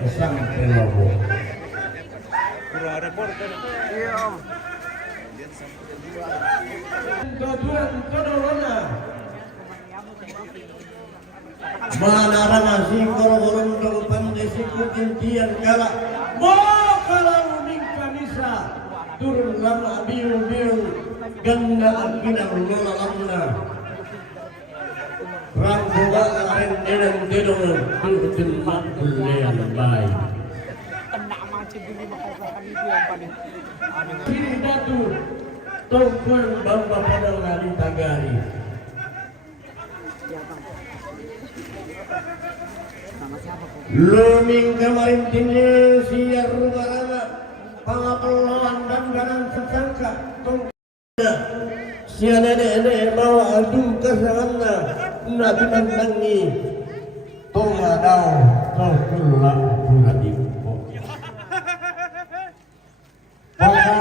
Isang Prenovo. Manarana singkoro borondong pandai sikut intian kala kala ruming kanisa turun lama biru ganda akinang lola lamna ramboga aren dedang dedong turun makulean baik kini datu tongkol bamba pada ngali tagari luming kemarin tinnya siar rumah pengapelan dan ganan sesangka tongkol sia nenek bawa adu kesana nak menangi tonga dau tongkulak pula dipo maka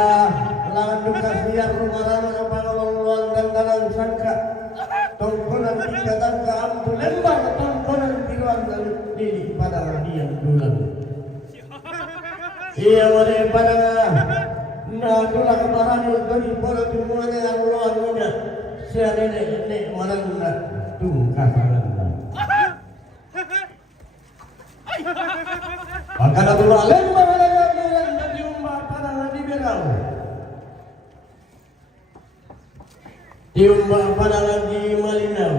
landu kasiar rumah pengapelan dan ganan sangka tongkolan dikatakan ke ampu lembang tongkolan tiruan diri pada radian dulang iya boleh pada nah dulang barang dari pola tumuannya Allah muda siapa nenek malang nak tungkasangan maka nak dulang lembang ada dulang dan diumbah pada radi berau diumbah pada lagi malinau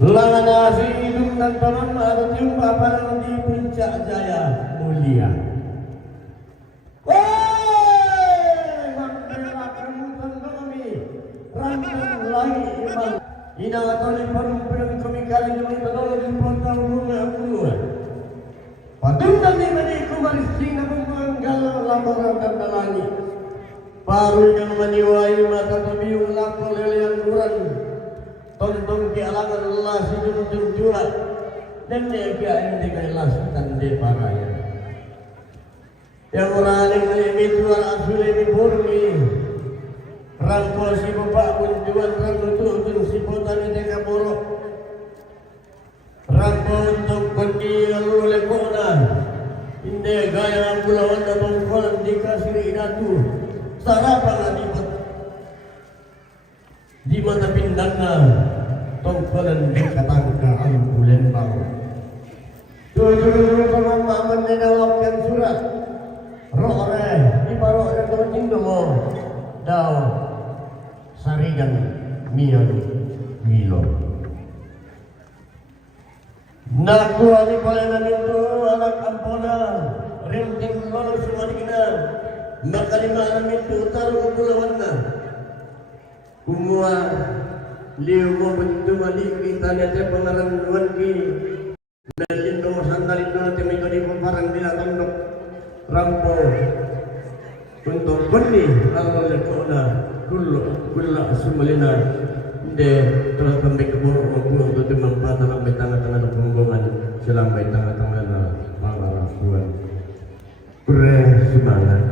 Langan nasi hidung dan tangan ada jumpa pada di puncak jaya mulia. Woi, membela kemutan kami, rantang lagi iman. Ina atoli penumpang kami kali ini tolong di pontang bunga bunga. Patungkan di maniku marisina pemanggalan laporan dan dalani. Baru yang meniwai mata tabiung lapor lelian kurang. Tonton ke alangan Allah hidup jujur dan dia yang dikelas tanda paraya. Yang orang yang itu asul ini burmi. Rangkul si bapak pun jual rangkul tu si potan ini kaborok. Rangkul untuk kondi lalu lekona. Inde gaya pulauan dan tongkolan dikasih idatu. Sarapan di mana pindahnya tongkolan dikatangka ampu lembang. Dulu kalau maman menawakkan surat rohre di barok dan kencing demo dau sarigan mian milo. Naku ani pelayanan itu anak ampona rinting lalu semua dikena maka lima anak itu taruh kepulauannya kumua liu mo bentuk mali kita lihat pengaran luan ki dalin nomor sandalin nomor temi di paparan bila tondok rampo untuk benih lalu lekona gula sumalina de terus sampai ke borok maupun untuk dimampat dalam tengah-tengah pembangunan selama tengah-tengah malam bulan semangat.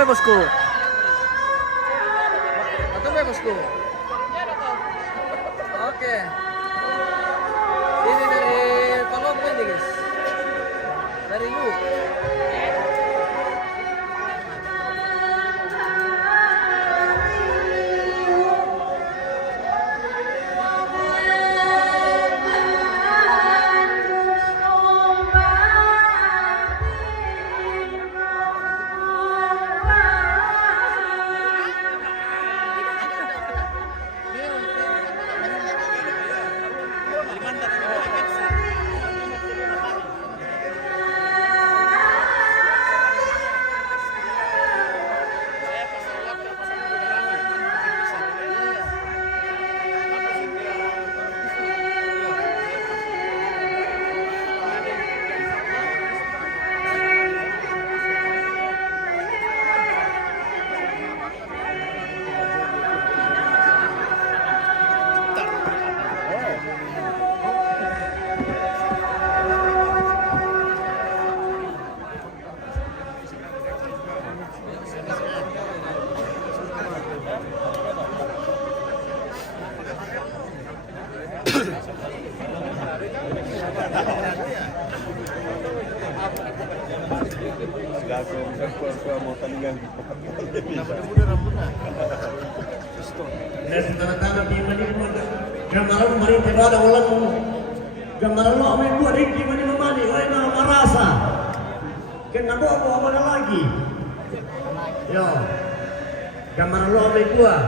ba bosku? Ato ba bosku? Oke. Ini dari Palong ini guys. Dari lu. Tanda-tanda di mana pun gambaran mari tidak ada ulang gambaran lo main buat di mana memani oleh nama merasa kena bawa mana lagi yo gambaran lo main buat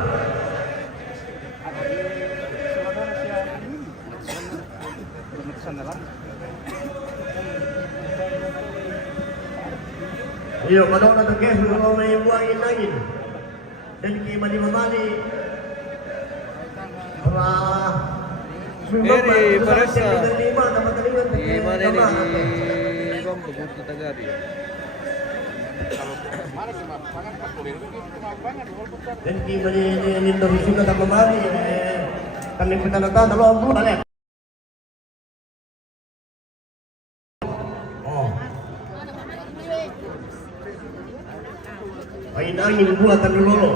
iyo kalau nak kes lo main buat lagi dan gimana memani Eri Paresa gimana ini di Bom Begut Tagari dan gimana ini dari sini tak memari kami penandatangan lo aku balik oh angin buatan dulu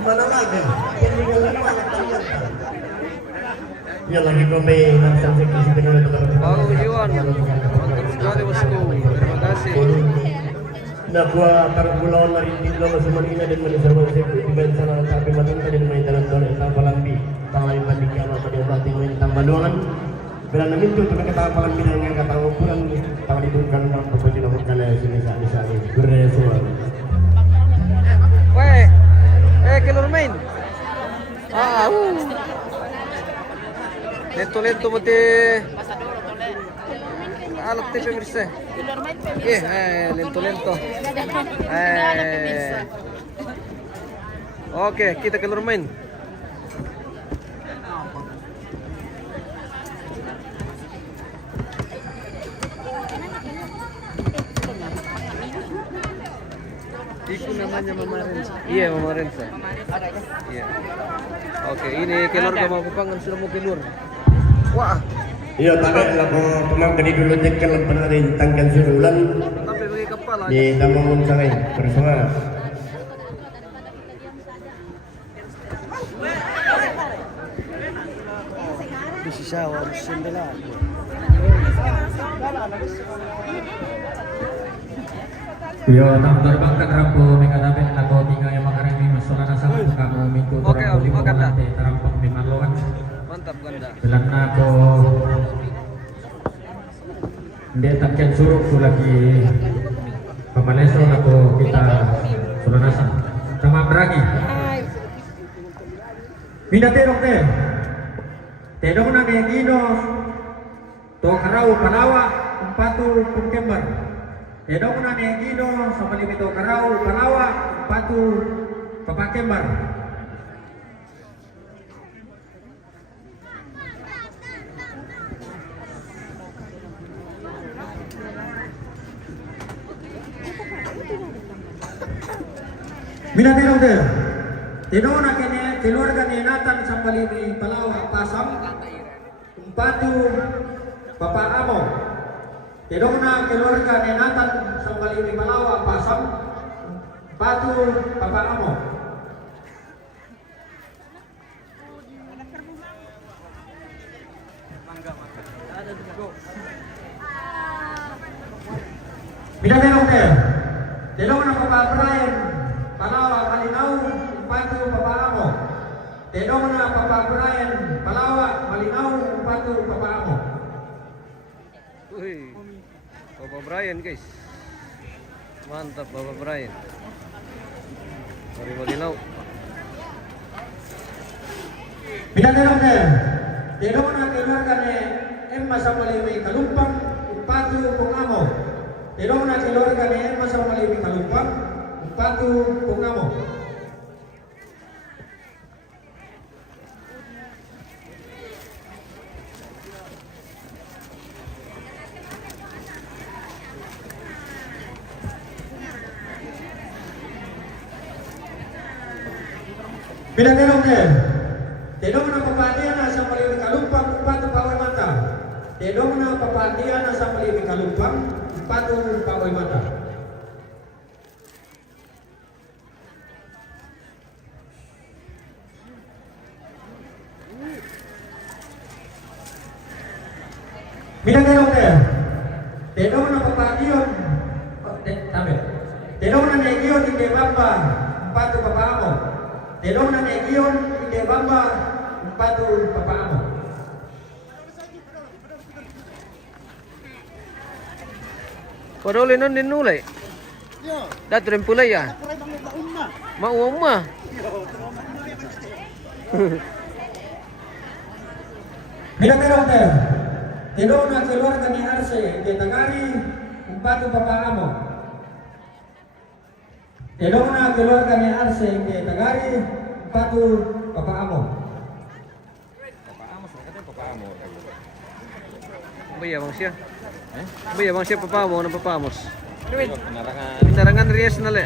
mana lagi? Yang tinggal di mana ternyata? Ya lagi kami langsung sekisi dengan Bang Iwan, mantap sekali bosku. Terima kasih. Nah, gua terpulau dari tiga masuk Marina dan Malaysia Malaysia di sana tapi matang dan main dalam dollar tanpa lambi. Tangan banding yang apa dia batin main tambah dolan. Bila namin tu kami kata palang bidang yang kata ukuran tangan itu kan berarti nomor kali sini sini beresuan. Weh, keluar main. Lento mati. Alat TV mirsa. Lento. Oke, kita keluar main. Itu namanya Mama Rensa. Iya, Mama Rensa. Iya. Oke, ini keluarga mau Kupangan sudah mau keluar. Wah. Iya, tapi aku pemang kali dulu tekan pernah tanggal sebulan. Tapi bagi kepala. Di Damang Sangai bersama. Di Sisawa, Sindela. Yo tam terbangkan rampo mengadapin nako tiga yang makarang ini masalah nasa kamu minggu Oke, makan dah. terampok di Marloan. Mantap ganda. Bilang nako dia takkan suruh tu lagi pemaleso nako kita sudah nasa sama beragi. Pindah terok teh. Tedok na kaya ginos. To karau palawa empatu pungkembar. Edok na negino sa malimito karau palawa patu papakembar. Minatino de. Tino na kene keluarga ni Nathan sa malimi palawa pasam. Patu Papa Amo. Tidong na keluarga ni Nathan sa Malini Palawa, Pasam, Patu, Papa Amo. Binatanong tayo. Tidong na Papa Brian, Palawa, Malinaw, Patu, Papa Amo. Tidong na Papa Brian, Palawa, Malinaw, Patu, Papa Amo. Uy. Papa Brian guys. Mantap Papa Brian. Dari Malinaw. Binatanong tayo. Tidong na keluarga ni Emma sa Malimi Kalumpang, Patu, Pungamo. Tidong na keluarga ni Emma sa Malimi Kalumpang, Patu, Pungamo. Binatanong tayo. Tidong na papadian na sa Malimi Kalumpang, Patu, Paway Mata. Tidong na papadian na sa Malimi Kalumpang, Patu, Paway Mata. Binatanong tayo. Tidong na papadian. Tabi. Tidong na negion hindi bamba, Patu, Papaamo. Tidong na negion hindi bamba, Patu, Papaamo. Paduli nun din nulay. Dato rin pulay ya. Mauwang ma. Binatanong tayo. Tidong na keluarga ni Arce di Tagari, Patu, Papaamo. Tidong na keluarga ni Arce di Tagari, Patu, Papaamo. Baya bang siya? Baya bang siya papamo ng papamos? Pinarangan Reyes na le.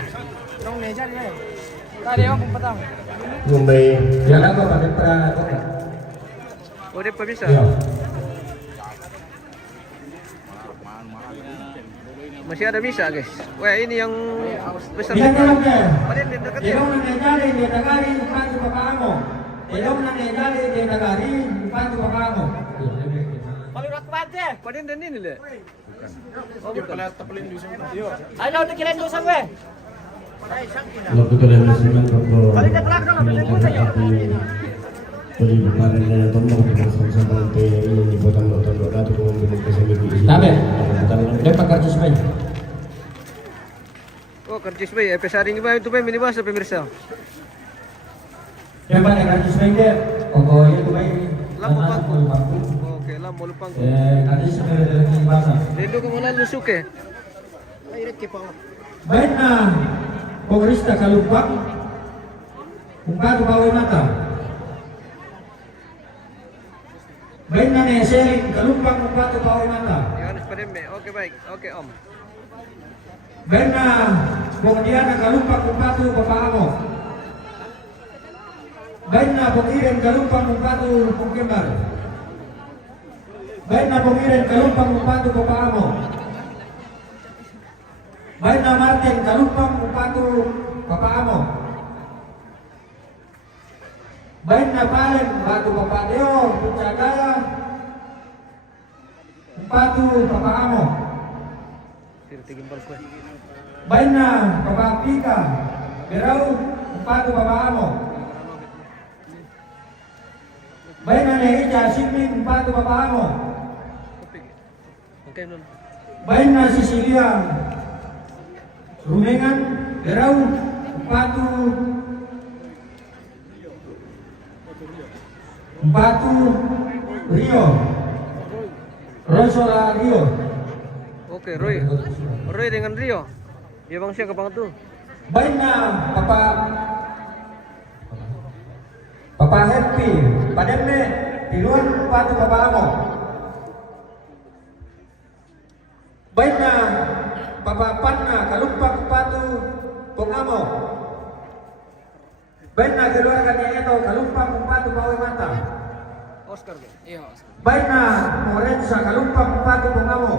Gumay. Yan ako, bakit para ako? O di pa bisa. Yo. Masih ada misa guys. Wah ini yang besar. Binatanong tayo. Paling din dekat ya. Tidong na nejali di Tagari, Patu, Papaamo. Tidong na nejali di Tagari, Patu, Papaamo. Paling din ini le. Oh bukan. Waktu kalian bersenang Papa Poli kemarin na tombong dengan sama-sama ini potong-potong datu ko bilang kasi may isi. Tabi. Tangan Dia pakai karcis bayi. Oh karcis bay. Pesaring ba itu bay minibasa pemirsa. Dia pakai karcis bayi dia. Oh, itu bayi. Lampu pangku. Oke, lampu lupang. Karcis bayi dari bahasa. Lindo ko mula lusuk eh. Baik na Kongrista Kalumpang. Patu, Paway Mata. Baik na ni Selin Kalumpang, Patu, Paway Mata. Yohanes Padembe. Oke baik. Oke om. Baik na Pongdiana Kalumpang, Patu, Papaamo. Baik na Pongiren Kalumpang, Patu, Pongkembar. Baik na Pongiren Kalumpang, Patu, Papaamo. Baik na Martin Kalumpang, Patu, Papaamo. Baik na Palen Patu, Papadeo, Puncagaya, Patu, Papaamo. Tirti gimbal ko. Baik na Papa Pika, Berau, Patu, Papaamo. Baik na Neija Siming, Patu, Papaamo. Oke nun. Baik na Sisilia Rumengan, Berau, Patu, Rio, Rosola Rio. Oke Roy. Roy dengan Rio. Ya bang siya kapang tu. Baik na Papa Happy, Padembe, Tiluan, Patu, Papaamo. Baik na Papa Patna, Kalumpang, Patu, Pungamo. Baik na keluarga ni Eto, Kalumpang, Patu, Paway Mata. Oscar ke? Iya, Oscar. Baik na orange sa kalumpang Patu Pungamo.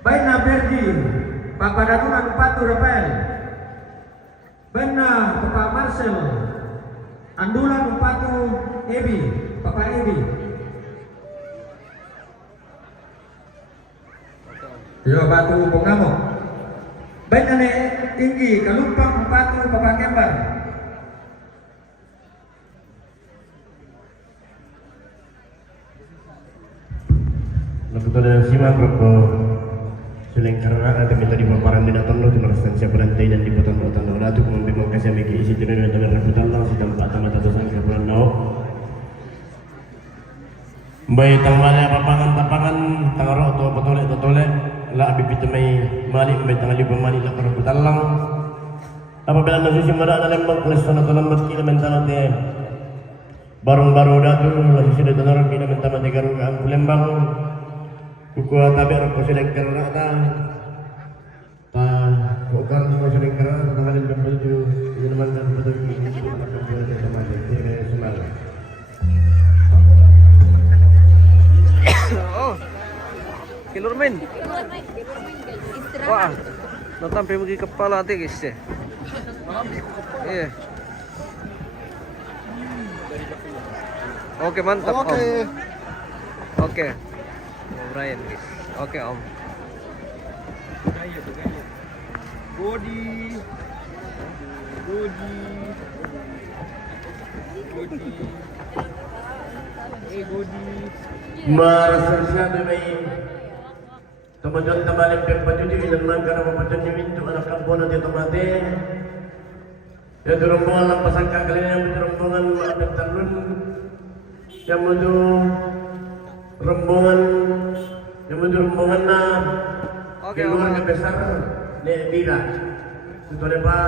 Baik na Berdi Papadanunan Patu Rafael. Baik na Papa Marcel Andulan Patu Ebi, Papa Ebi. Yo Patu Pungamo. Baik na tinggi kalumpang Patu Papa Kembar. Kebetulan simak roko selengkara ada minta di paparan binatang lo di merasakan siapa lantai dan di potong-potong lo latu kemudian kasih miki isi jenis dan rebutan lo sedang patah mata dosan ke bulan lo baik tanggalnya papangan tangarok atau potolek lah abis itu mai malik baik tanggal juga malik lah rebutan lang apabila nasi simada ada lembang kelas sana dalam meski mental te barang-barang datu lagi sudah tenor kita minta mati garuga lembang buku tabi orang presiden kerana ta bukan presiden kerana tanggal 27 Jerman dan betul ini sama semangat Oh. Kilur main. Wah. Nonton pergi kepala hati guys ya. Iya. Oke, mantap Om. Oke. Brian guys. Oke Om. Body. Marasasya demi teman-teman teman pempaju di dalam karena membaca di pintu anak kampung nanti temate ya rombongan lampasan kalian yang rombongan ada talun yang menuju rombongan na keluarga besar nek bira itu apa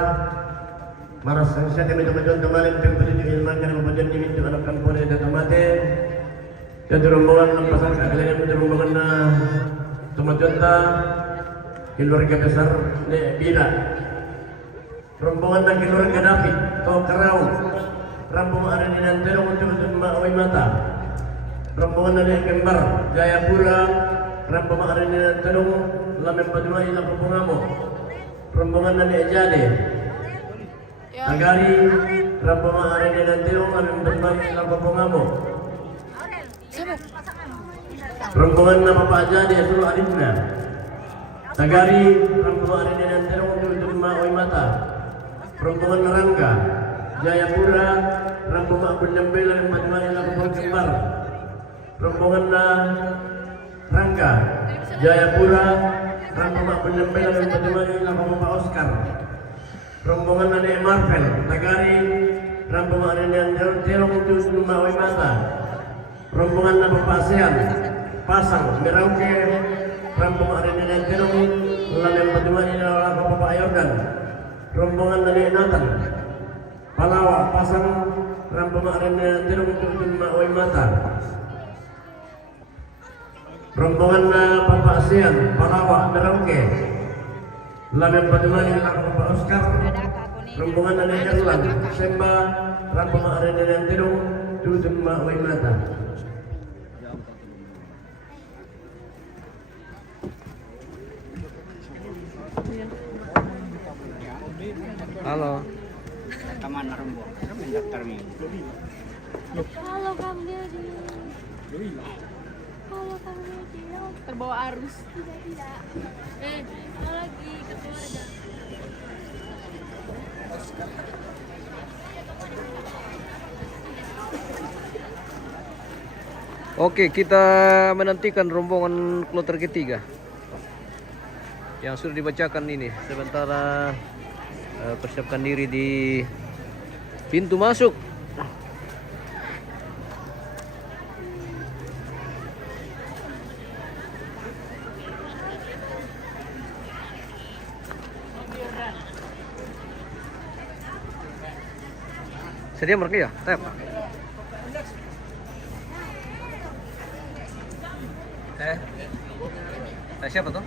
marasasya demi teman-teman teman pempaju di dalam karena membaca di pintu anak kampung nanti temate jadi rombongan lampasan kalian yang rombongan na teman-teman keluarga besar ne bila rombongan na keluarga David to Karau rombongan ada di Nantero untuk Mawai Mata rombongan na Kembar Jayapura rombongan ada di Nantero Lamen Padumai la Pungamo rombongan na Jade Agari rombongan ada di Nantero Lamen Padumai la Pungamo rombongan nama Pak Jadi seluruh adiknya Tagari rombongan ada di Nantero untuk Mawai Mata rombongan Rangga Jayapura rombongan Penyembel dan Padumai la Kembar rombongan Rangga Jayapura rombongan Penyembel dan Padumai la Pak Oscar rombongan ada Marvel Tagari rombongan ada di Nantero untuk Mawai Mata rombongan nama Pasian Pasang Merauke rombongan ada di Nantero lalu Padumai la Pak Yordan rombongan dari Nathan Palawa Pasang rombongan ada di Nantero untuk Mawai Mata rombongan Bapak Asian Palawa Merauke lalu Padumai la Pak Oscar rombongan dari Jerlan Semba rombongan ada di Nantero untuk Mawai Mata. Halo. Taman Narumbo, mendaftar nih. Halo Kang Dedi. Halo Kang Dedi. Terbawa arus. Tidak. Halo lagi ke keluarga. Oke, kita menantikan rombongan kloter ketiga yang sudah dibacakan ini. Sementara persiapkan diri di pintu masuk. Sedia mereka ya? Tap. Siapa tuh?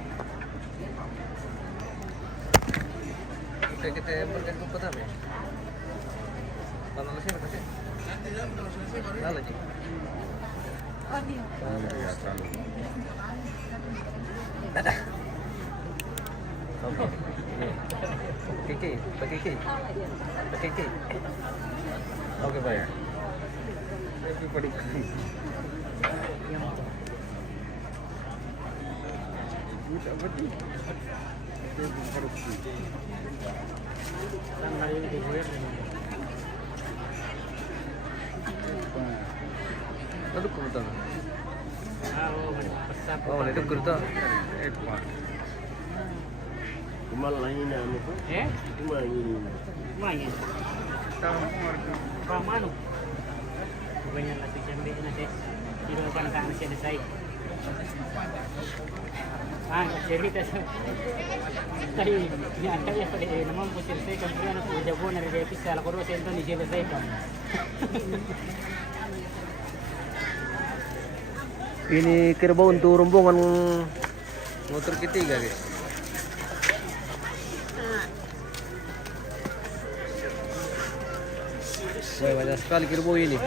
Oke, kita bergantung pertama ya. Tanah lesnya berapa sih? Lala Ji. Dadah. Oke. Kiki, pakai Kiki. Pakai Kiki. Oke, bayar. Everybody. Aduh, kebetulan. Oh, itu kereta. Kumalah ini nama tu. Kumalah ini. Lumayan. From ano? Ganyan lang si Jambi natin. Sino pa nakaano siya na side? Cerita sa... Tayo, niyaantay ya pala naman po sila sa ikang priya na po jabo na rin sa lakuro sa ito ni sila sa ikang. Ini kerbau untuk rombongan motor ketiga, guys. Wah, banyak sekali kerbau ini.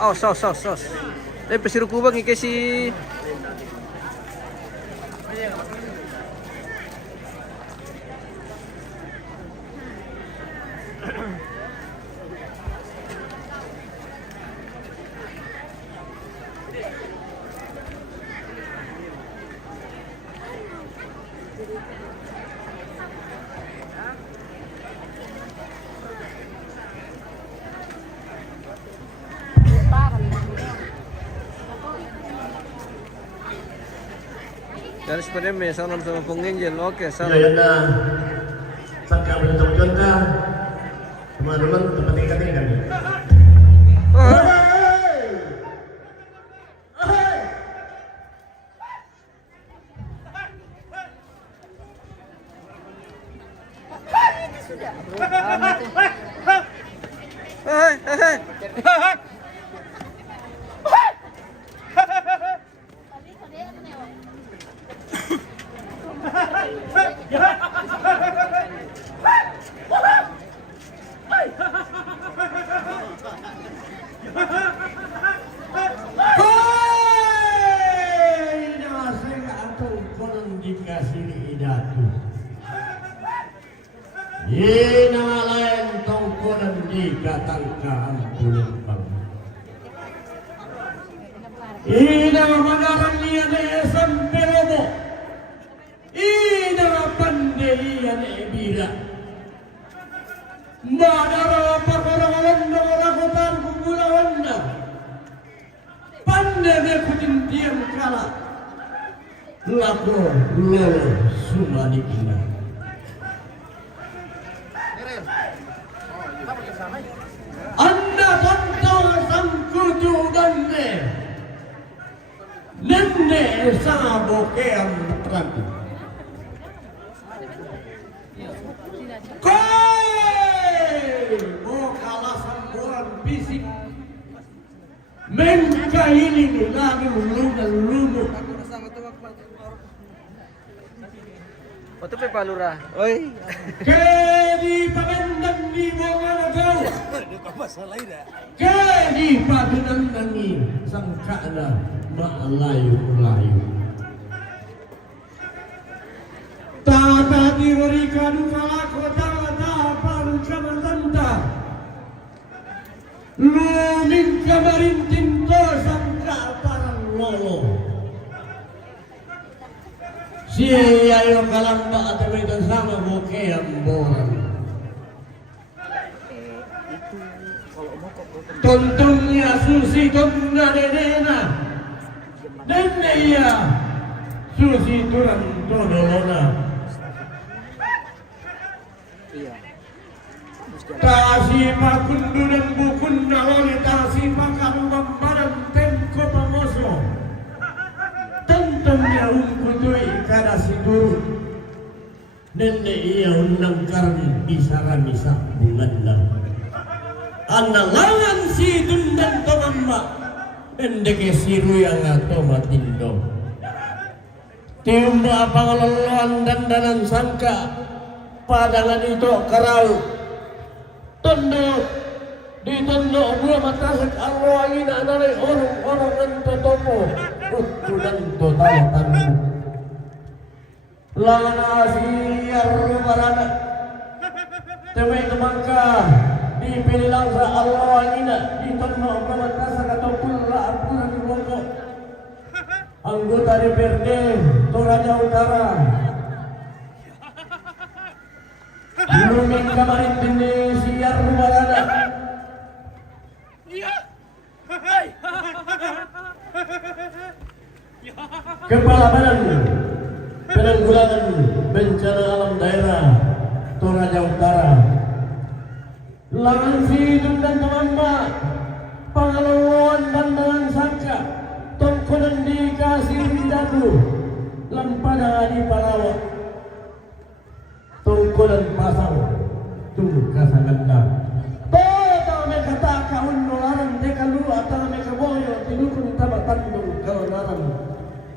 Oh, sos. Pesir kubang kasih. Garis PDM salam sama penginjil. Oke, salam. Yan na. Pagka bentuk contoh, teman-teman tempat tingkatnya kami. Inalayan tongkonan di katangkaan pulimpang. Ina manaran niya na SMP robo. Ina pandelian ebira. Madara pagkarangan na walakotan kugulawan na. Pandeme kutintiyan kala. Lako lolo sumanikina. Anda pantau sangkujudan nenne sabokean terang. Koi kalah sambuan fisik menkahili lalu lumu. Oto pa palura. Oi. Kedi pagandang di mga nagaw. Kedi pagunandangi sangkana maalayo-layo. Tata tirori kanu kalako tata paru kamatanda. Luming kamarintin to sangka parang lolo. Siya yung kalamba at may sama buke ang borang. Tontong niya susi tong na nenena. Nene iya susi turang todolona. Tasi pakundu dan bukun naloli tasi pakarubang barang temko pamoso. Tentangnya kutui kada sidur nenne iya unang karni isara-misa bunganda analangan si dundan tomamba endeke siru yang ato matindo tiumba pangaloloan dandanan sangka padangan itu karau tunduk ditunduk gua matasik Allah ina nalai orang-orang ento topo ukudan total tanu lana siar rumarana temai kemangka dipilih langsa Allah ina ditunduk gua matasik atau pula apuran di bongkok anggota DPRD Toraja Utara Lumin kamarin dini siar rumarana Kepala Badan Penanggulangan Bencana Alam Daerah Toraja Utara Langan Sidung dan Temamba Pengeluan Bandangan Sangka Tongkonan dikasih datu Lempada di Palawak Tongkonan Pasang Tungka Sangganda Tota mereka tak kaun nolaran Teka lu atau mereka boyo Tidukun tabak tandung kawanan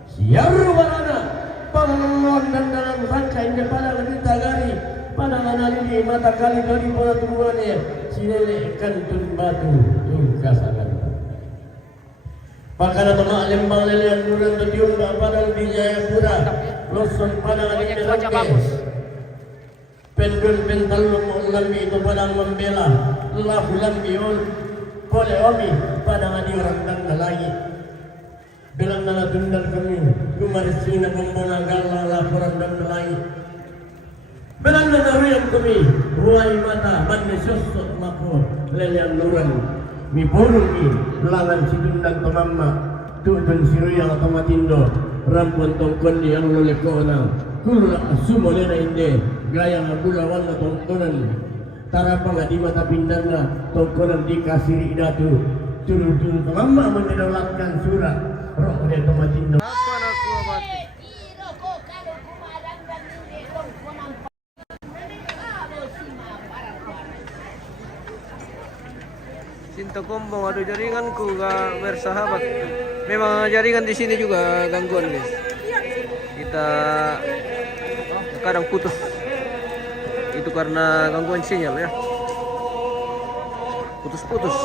Siar warana Pengeluan dan dalam sangka Ini pada lebih tagari Pada analili mata kali dari pola tubuhannya Sinele kantun batu Tungka Sangganda Pakana temak lembang lelean nuran Tetiung padang di Jayapura Loson padang di Melake Pendul pentalung lambi itu padang membela lahu lambi oleh omi padang adi orang dan lagi bilang nala tundal kami kumarisina bombona gala laporan dan lagi bilang nala ruyam kami ruai mata mandi sosok makro lelean nuran mi burungi langan sidundang tomamma tutun siruyang atau matindo rampun tongkon di yang loleh kona kula sumo lena inde gaya ngabulawan na tongkonan tarapang di mata pindana tongkonan dikasih datu turun-turun lama mendalatkan surat roh dia tomatindo Apa na kuha mati? Cinta Gombong, aduh jaringanku gak bersahabat. Memang jaringan di sini juga gangguan guys. Kita kadang putus. Itu karena gangguan sinyal ya. Putus-putus.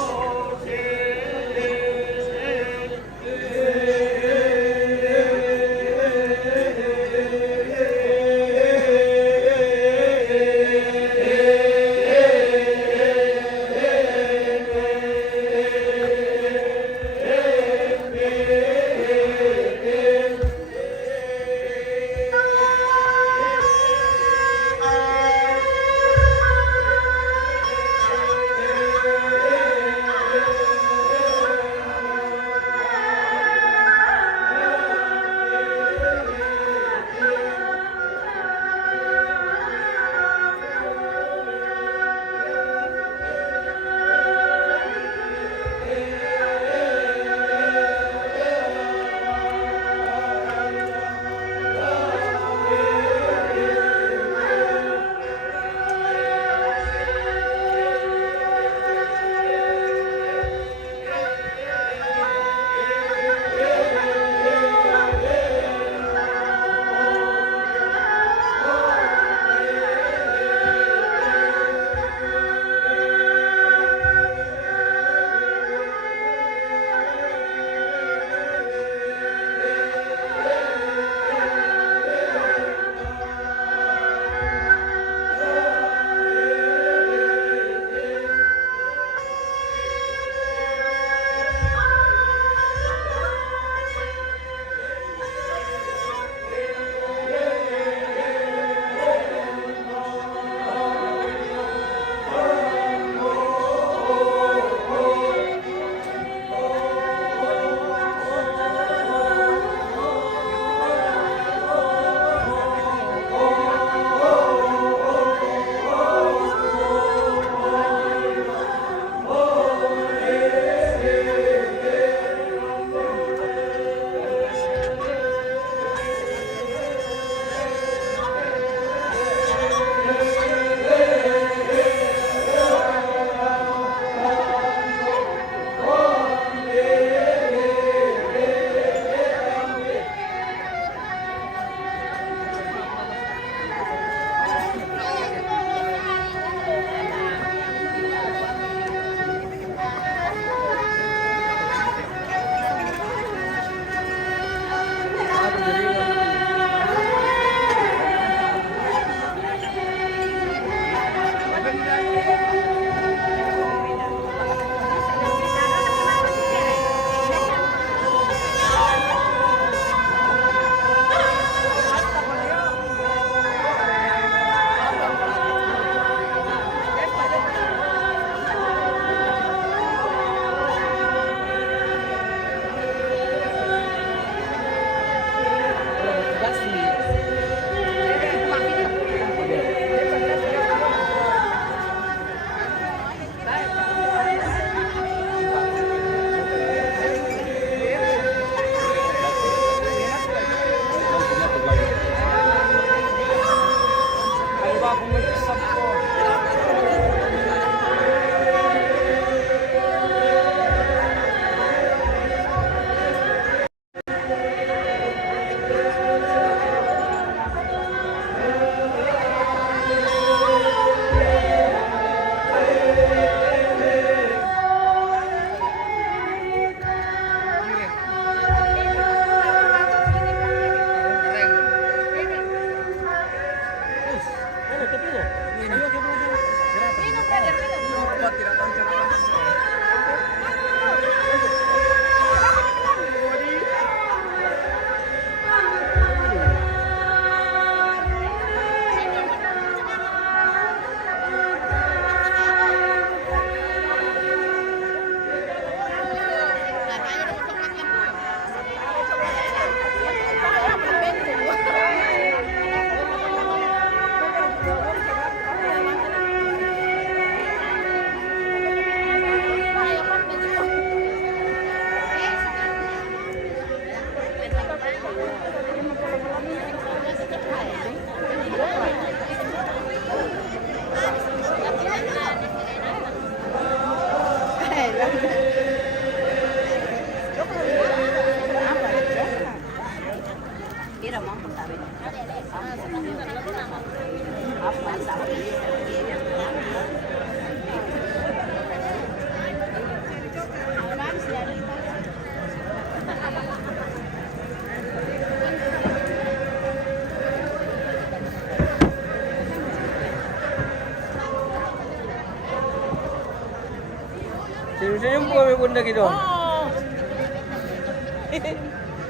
may bunda gitu. Oh.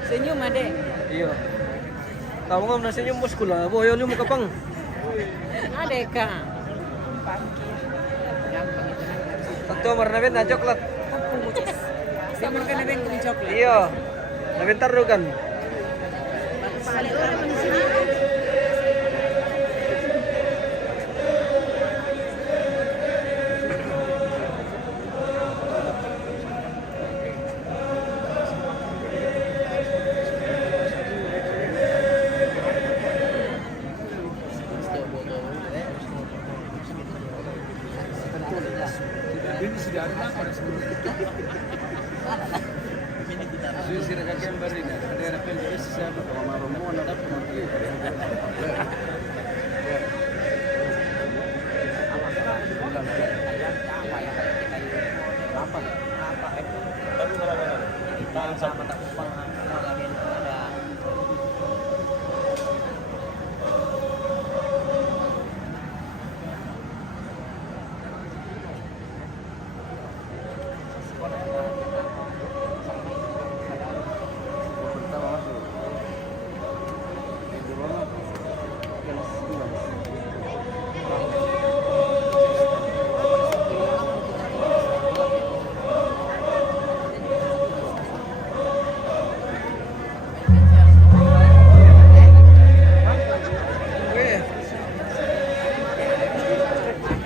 Senyum adek. Iya. Kamu ngam na senyum bos kula. Boyo lu muka pang. Adek ka. Satu warna ben na coklat. Sama ka na rin kung chocolate. Iya. Nabentar lu kan.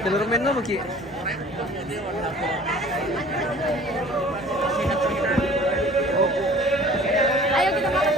Kelurahan na maki. Ayo kita makan.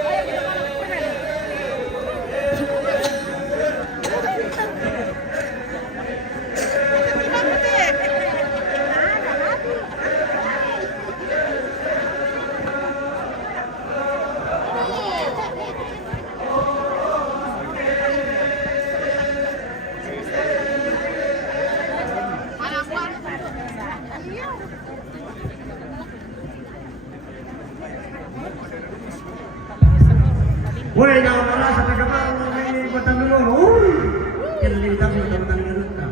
Woi, jangan marah sampai kemarin ini batang dulu. Kita lihat teman-teman kita.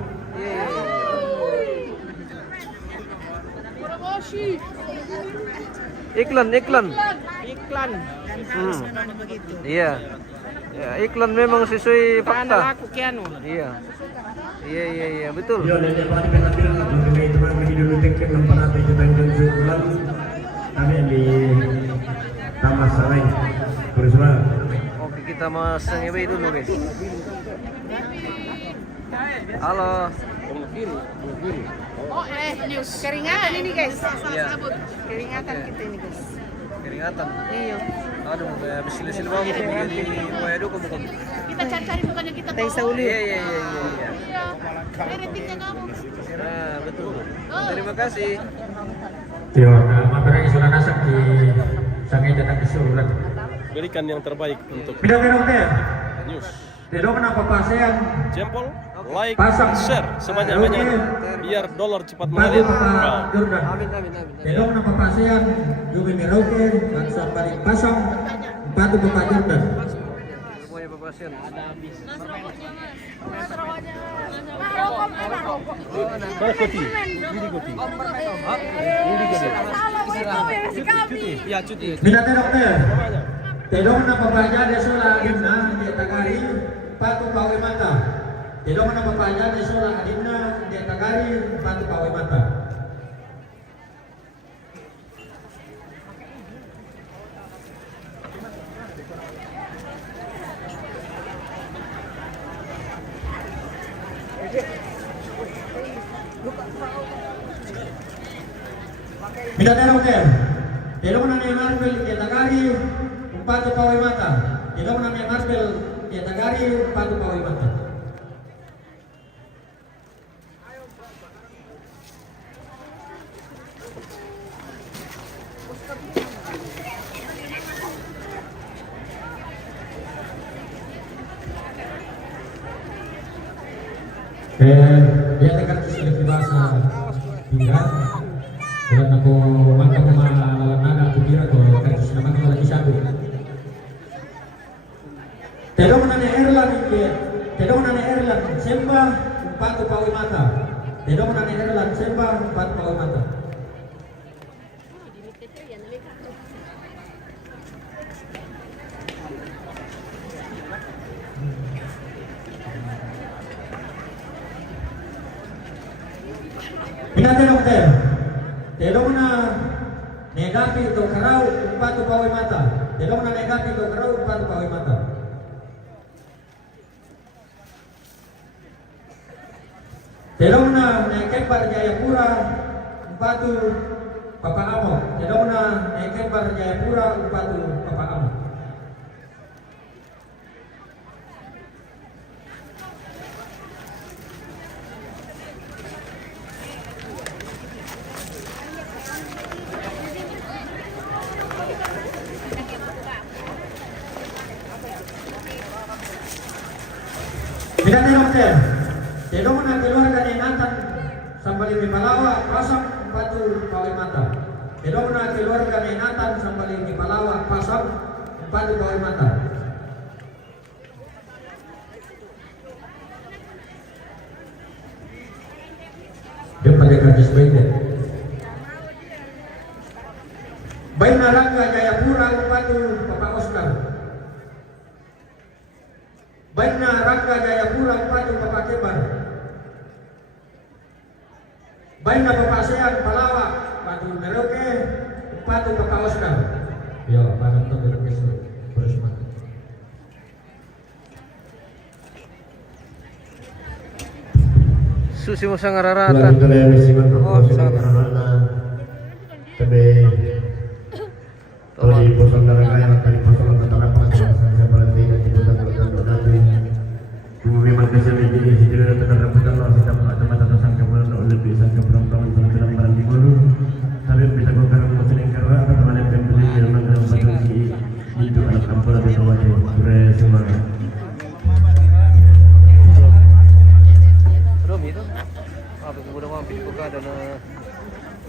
Iklan. Iklan. Iya. Ya, iklan memang sesuai fakta. Laku kiano. Iya, betul. Yo, dan apa di bilang teman ini dulu tingkat 600 juta sebulan. Kami di Tamas Sarai. Bersama. Oke, kita masang ewe dulu, guys. Halo. Oh, news. Keringatan ini guys. Iya. Keringatan kita ini guys. Keringatan. Iya. Aduh, kayak bersilu-silu banget jadi moedo kamu. Kita cari bukannya kita Tay sa uli. Iya. Iya. Ratingnya kamu. Nah, betul. Terima kasih. Yo, mabarang isulan nasab di sangay datang ke surat. Berikan yang terbaik untuk Bidang dokter. news. Tidak kenapa pasean Jempol, like, pasang share sebanyak-banyaknya biar dolar cepat mengalir. Batu Pak Jordan. Amin. Tidak kenapa pasean Jubi Merauke bangsa paling pasang Batu Pak Jordan. Semuanya pasien. Mana kopi? Ini kopi. Ya cuti. Bidang dokter. Tidak kenapa baca desola adinna di Tagari Batu Pawe Mata. Tidak kenapa baca desola adinna di Tagari Batu Pawe Mata. Bidang dokter. Tidak mengenai Marvel di Tagari Batu Pawe Mata. Tidak mengenai Marvel di Tagari Batu Pawe Mata. Dia tekan sisi bahasa pinggan dan aku mantap nada aku kira kalau kasus nama aku lagi sabuk. Tidak mengenai Erlan sembah Batu Pawe Mata. Tidak mengenai Erlan sembah Batu Pawe Mata. Pinatay ng hotel. Telong na negapi ito karaw umpatu pawai mata. Telong na negapi ito karaw umpatu pawai mata. Telong na Nekembar Jayapura umpatu Papa Amo. Telong na Nekembar Jayapura umpatu Papa Amo. Pinatay ng hotel. Telong na keluarga ni Nathan Sambali Palawa pasang umpatu pawai mata. Telong na keluarga ni Nathan Sambali Palawa pasang umpatu pawai mata. Dia pakai karcis baiknya. Baik Narangga Jayapura umpatu Papa Oscar. Baik Narangga Jayapura umpatu Papa Kebar. Baik na Bapak Sean Palawa Patu Merauke umpatu Papa Oscar. Ya, Pak Dr. Profesor Bersama. Susi mo sa ngararata. Oh, Tapi Tadi bosan darah kaya tadi bosan antara pasang saya berhenti dan tidak terlalu nanti. Bumi manusia menjadi sendiri dan terdapat Allah sedang ada mata tersangka bulan lebih sangka perempuan sedang berhenti dulu. Tapi bisa kau kerana muslim kerana apa teman yang beli yang mengenal bagi itu anak kampung di bawah bersama. Romi itu? Apa kemudian mampir buka dan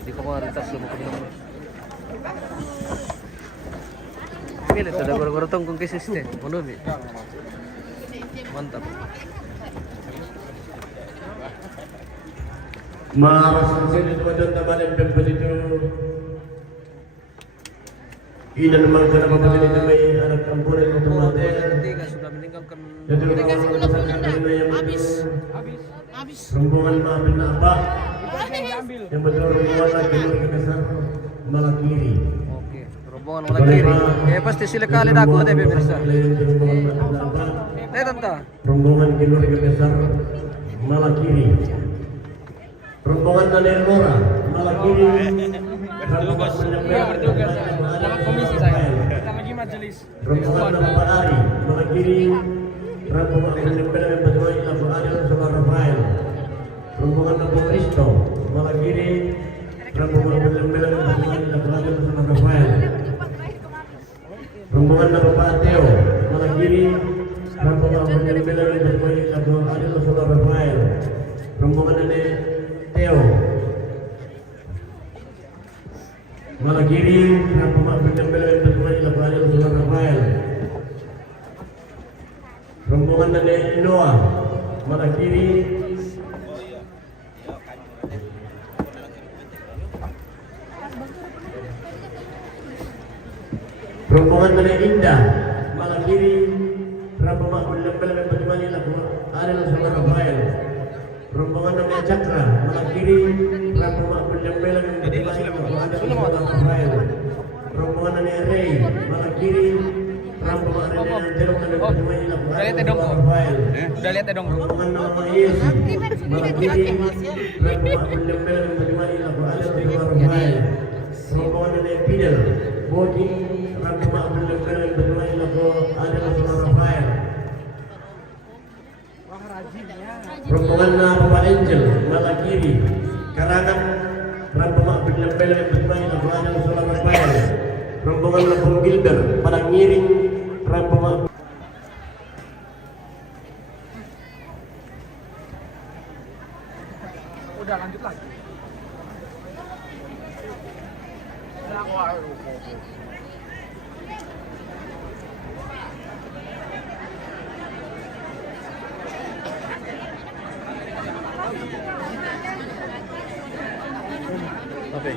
di kemarin tas semua kemudian. Pilih sudah gara-gara tongkong ke sistem, Romi. Mantap. Marasan sini tuan teman yang beli itu. Ida memang kenapa begini demi anak kampung yang otomatis. Tiga sudah meninggalkan. Habis. Rombongan maafin apa? Yang betul rombongan lagi ke besar malah kiri. Oke, rombongan malah kiri. Pasti sila kali aku ada pemirsa. Tanta. Rombongan keluarga besar malah kiri. Rombongan dari Lora malah kiri. Bertugas. Dalam komisi saya. Kita lagi majelis. Rombongan Bapak Ari malah kiri. Rombongan penyempatan yang berdua Bapak Ari dan Saudara Rafael. Rombongan Bapak Kristo malah kiri. Rombongan penyempatan yang berdua Bapak Ari dan Saudara Rafael. Rombongan Bapak Teo malah kiri. Rombongan penyempatan yang berdua Bapak Ari dan Saudara Rafael. Rombongan Nenek Teo malah kiri. Rombongan penyempatan yang berdua Bapak Ari dan Saudara Rafael. Rombongan Nenek Noah malah kiri. Rombongan Nenek Indah malah kiri. Rombongan Lembel yang bertemani lagu Ariel sama Rafael. Rombongan Nenek Cakra malah kiri. Rombongan Lembel yang bertemani lagu Ariel sama Rafael. Rombongan Nenek Rey malah kiri. Rombongan Nenek Jeruk yang bertemani lagu Ariel sama Rafael. Udah lihat ya dong. Rombongan Nama Yesus malah kiri. Rombongan Lembel yang bertemani lagu Ariel sama Rafael. Rombongan Nenek Fidel Bodi. Rombongan Lembel yang bertemani lagu Ariel sama Rafael. Rombongan Bapak Angel malah kiri. Karangan rombongan Lembel yang bertemani lagu Ariel sama Rafael. Rombongan Lampung Gilder pada ngiring rombongan. Udah lanjut lagi. Oke.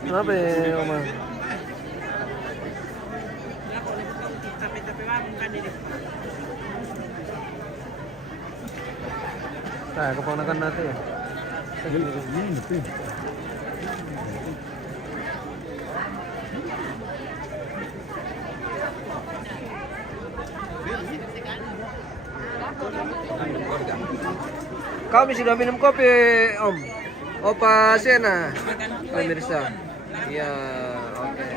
Kenapa ya, Oma? Nah, keponakan natin ya. Kami sudah minum kopi, Om. Opa Sena, pemirsa. Iya, oke.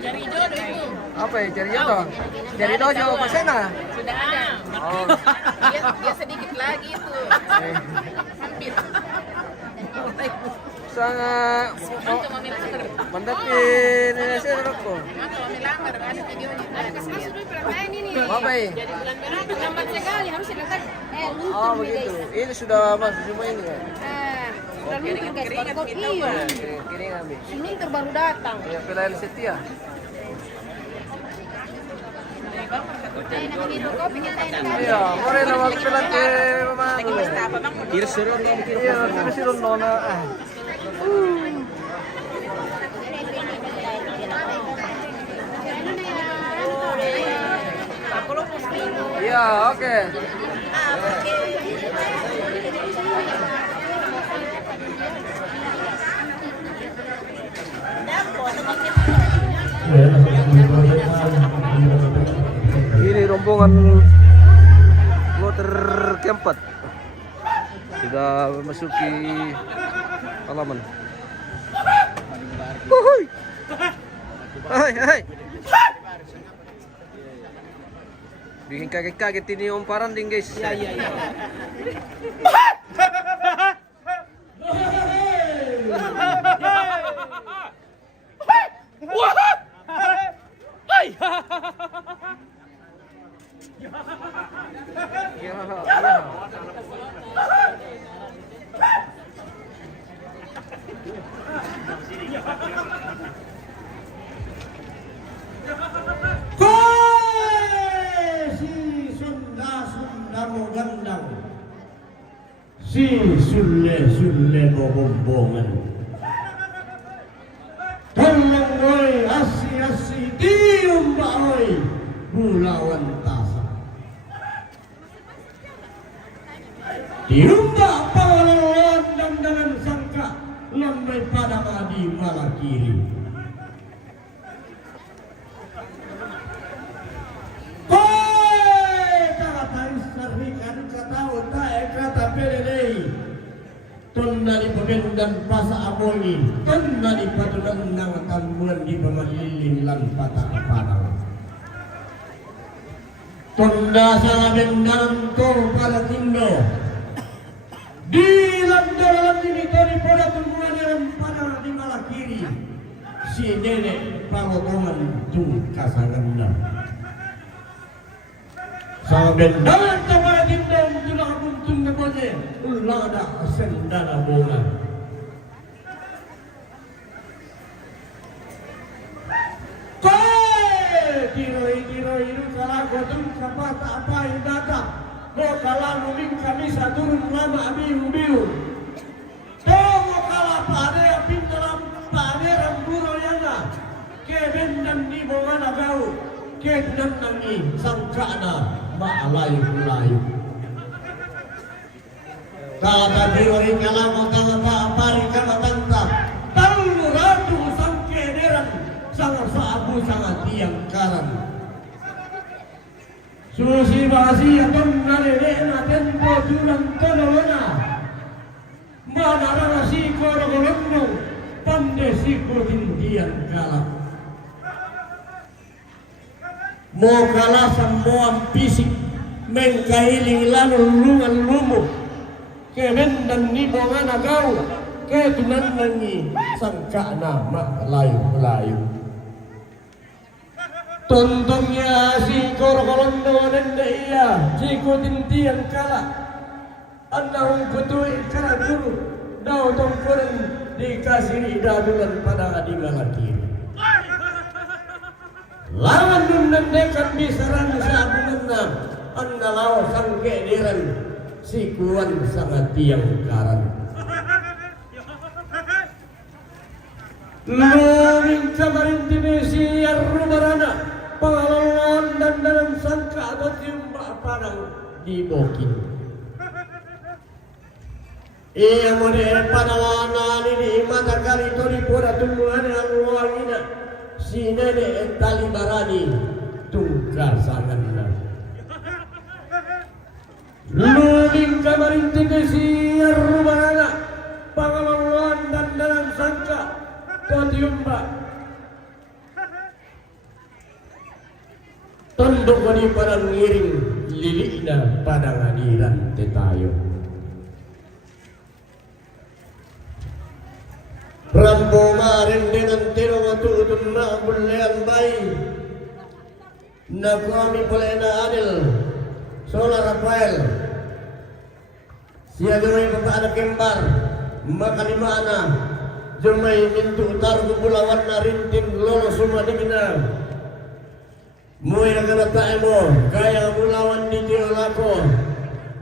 Cari jodoh itu. Apa ya cari jodoh? Cari dojo Opa Sena. Sudah ada. Oh, Dia sedikit lagi itu. Hampir. sangat Mantu mau melamar. mantapin saya rokok. Mantu mau melamar. Ada videonya. Ada kasih masuk dulu perasaan ini. Apa ya? Jadi bulan merah lambat sekali harus dilakukan. Oh begitu. Ini sudah masuk semua ini ya. Sudah luntur guys. Baru iya. Kini kami. Luntur baru datang. Ya pilihan setia. Minum kopi kita ini. Iya, kore na magpilan ke mama. Kirsuron na Iya, kami si Rondona. Iya, oke. Ini rombongan kloter keempat sudah memasuki halaman. Wuhui. Hai, hai. Bikin kaget-kaget ini Om Paranding guys. Iya, iya, iya. Si sulle bobombongan. Tolong oi asi tium ba oi bulawan tasa. Tium ba pawalawan dandanan sangka lambai pada madi malah kiri. Tunda di pagandang pasa abongi, tunda di patulang ng tambuan di pamalilin lang pata-patang. Tunda sa nabendang to para tindo, di landaran ini tadi pada tumbuhan yang pada di malah kiri, si nenek pamotongan tung kasaganda. Sa bendalan to para tindo, tulang buntun na pwede. Ulada sendana bunga. Tiroi kalau kodum kapata apa ibadah. Mo kalau nubing kami saturun lama biu. Tomo kalau pade apin dalam pade ramburo yana. Kebendang di bongana gau. Kebendang nangi sangkana maalayu. Kata diori kalamo tanga paapari kama tanta talu ratu sangke deran sangat saabu sangat tiang karan susi basi atom nalelena tempo tulang tolona mana rana siko rogolonno pande siko tindian kalah mo kalah semua fisik mengkailing lalu lungan lumuk kebendang ni bongana gau ketunan nangi sangkana mak layu tontongnya si korokolondo nende iya si kotintian kala anahung kutui kala dulu daw tongkoren dikasih dadulan pada di malaki lawan nun nendekan bisaran sa abunanna annalaw sangke diran si kuan sangat tiang karan. Luming kamarin tinisi arrubarana Pengalangan dan dalam sangka atau tiumbak padang dibokin. Ia model padawana ini mata kali tori pura tumbuhan yang luangina si nenek tali barani tunggal sanganna. Luling kamarin si rumahana pengalangan dan dalam sangka atau tiumbak. Tunduk di padang ngiring lilina padang hadiran tetayo. Rambo marin dengan tiro matutun na bulean bayi. Nakuami polena adil. Sola Rafael. Siagawai bapak anak kembar. Maka di mana? Jumai mintu utar kupulawan na rintin lolo semua digina. Muay na kana tayo mo. Kaya mulawan di tiyo lako.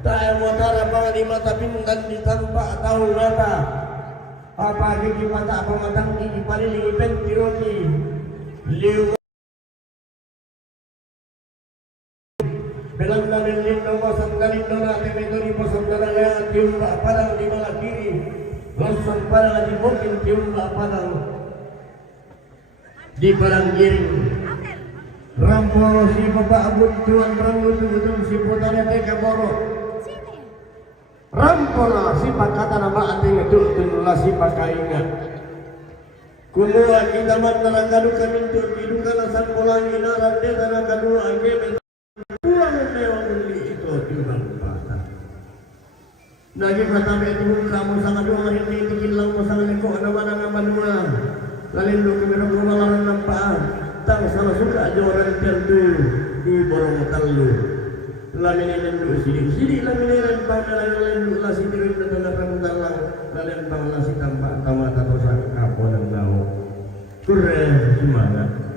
Tayo mo tara pang di mata pindan di tanpa tahu rata. Apa gigi mata pematang gigi paliling penti roti liu belang namin lindo pasang galindo na temetori pasang daraya tiumba padang di malah kiri langsung padang di bukit tiumba padang di padang giring rampo si bapak abun tuan rambut betul si putane teka borok rampola si pakata nama ating itu tunlah si pakainga kumua kita manarangadu kami untuk hidup alasan polangi narande narangadu ageme pulang mewah beli itu timbang patah nagi kata betul kamu sangat dua hari ini bikin lau sangat lekok nama dua lalu kami rumah nampak tang salah suka joran tentu di borong telu laminin dulu sidik laminin pangkalan dulu lah sidik itu dengan rambutan lang kalian panglah si tampak kamata tosak kapon dan lau keren semangat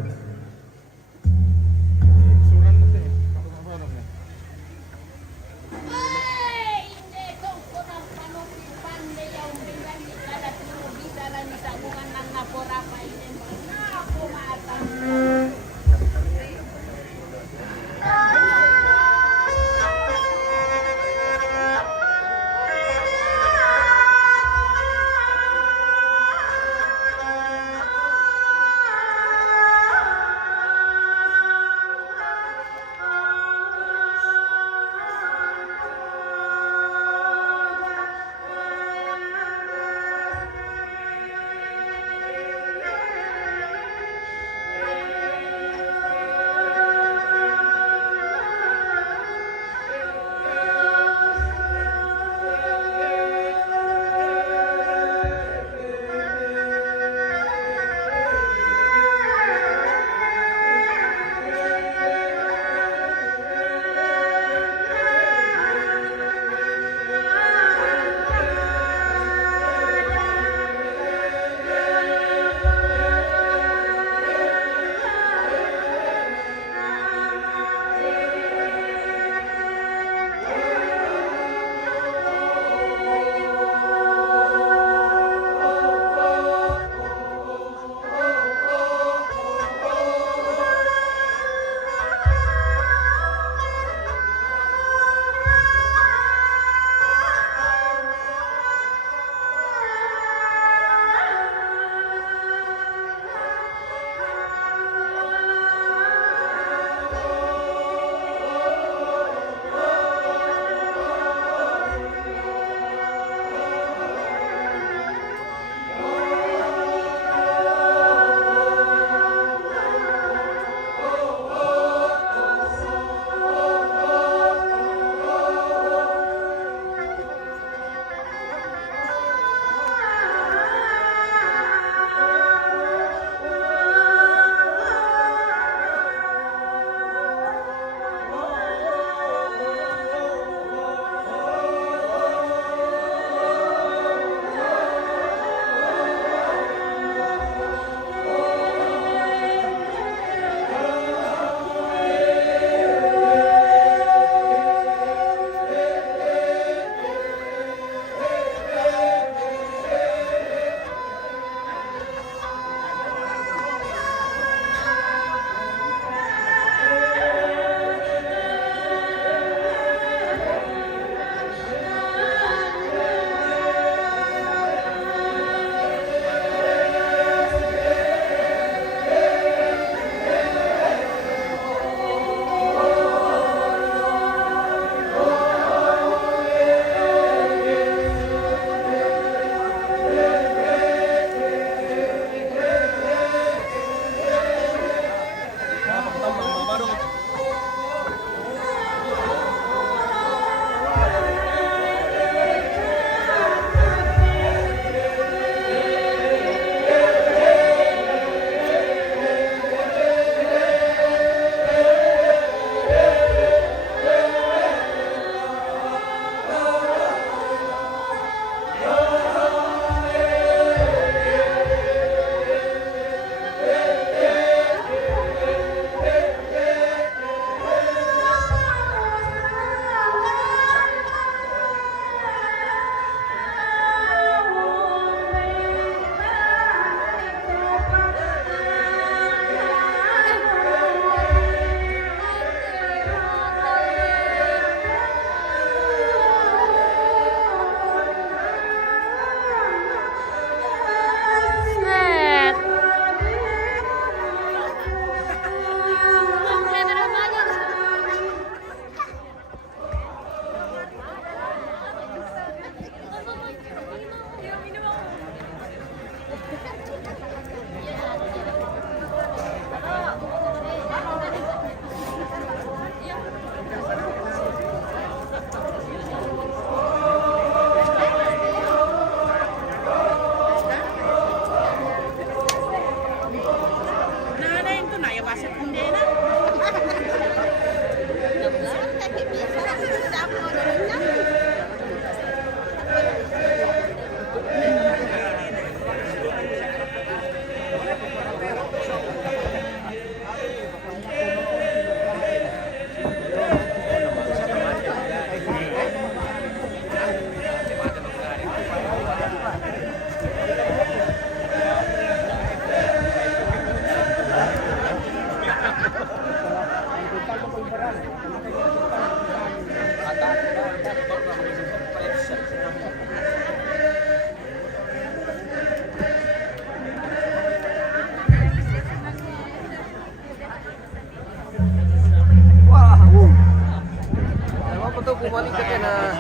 malingkat yan na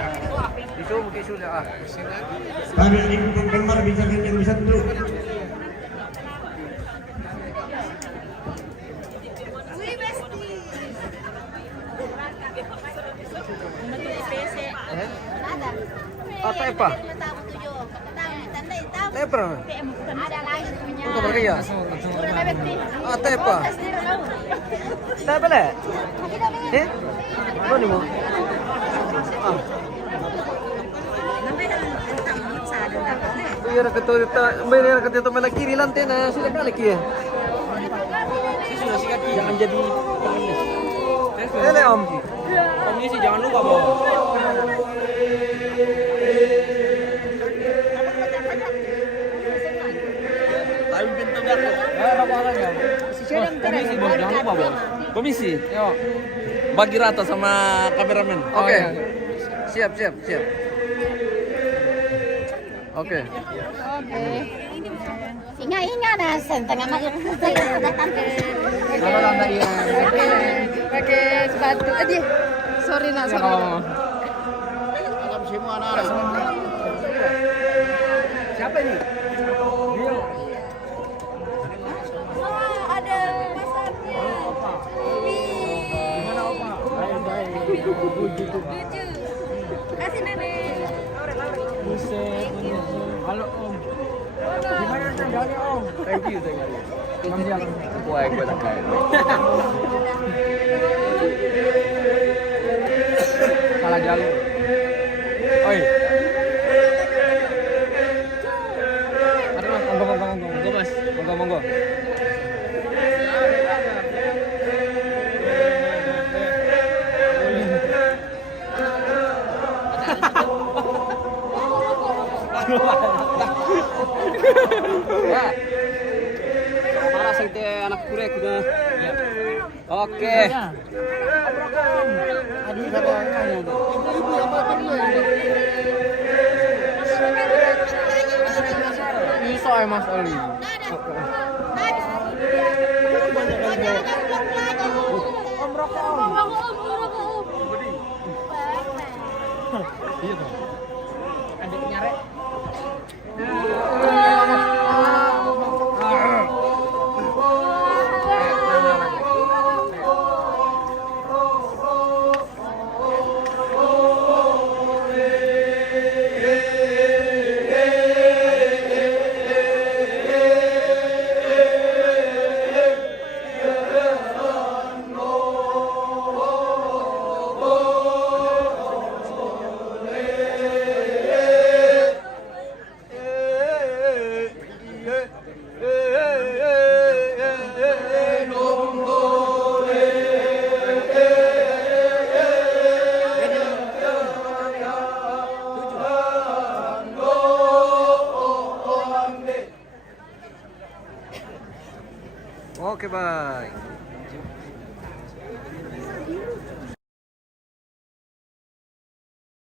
dito magkisuda ah. Kami ini penggemar bisa kenyang bisa dulu. Wih, bestie. Ada. Ata apa? Tayo pa. Ada lagi punya. Ito ba kaya? Udah bebek nih. Ata pa. Tayo pala. Eh? Ano ni mo? Ah. Iya nak kata bayar kata itu malah kiri lantai na sila kali kia. Jangan jadi pengemis. Ele om. Komisi jangan lupa bawa. Tapi pintu belakang. Apa orangnya? Komisi bos, jangan lupa bos. Komisi. Yo. Bagi rata sama kameramen. Oke. Siap. Oke. Ingat nah, setengah malam saya sudah tampil. Kalau lantai iya. Pakai sepatu aja. Sorry nak sorry. Alam semua anak-anak. Siapa ini? Wah, ada pasarnya. Gimana Opa? Baik. Lucu. Kasih nenek. Buset. Halo Om. Gimana jalannya Om? Thank you. Om jalan. Wah, gue tak kaya. Salah jalur. Oi. Ada Mas, monggo Mas. Monggo. Ya. Mana sih teh anak kurek udah. Oke. Aduh, ibu apa perlu ya? Bisa Mas Oli. Om rokok. Iya dong. Adiknya Rek. Oke, baik.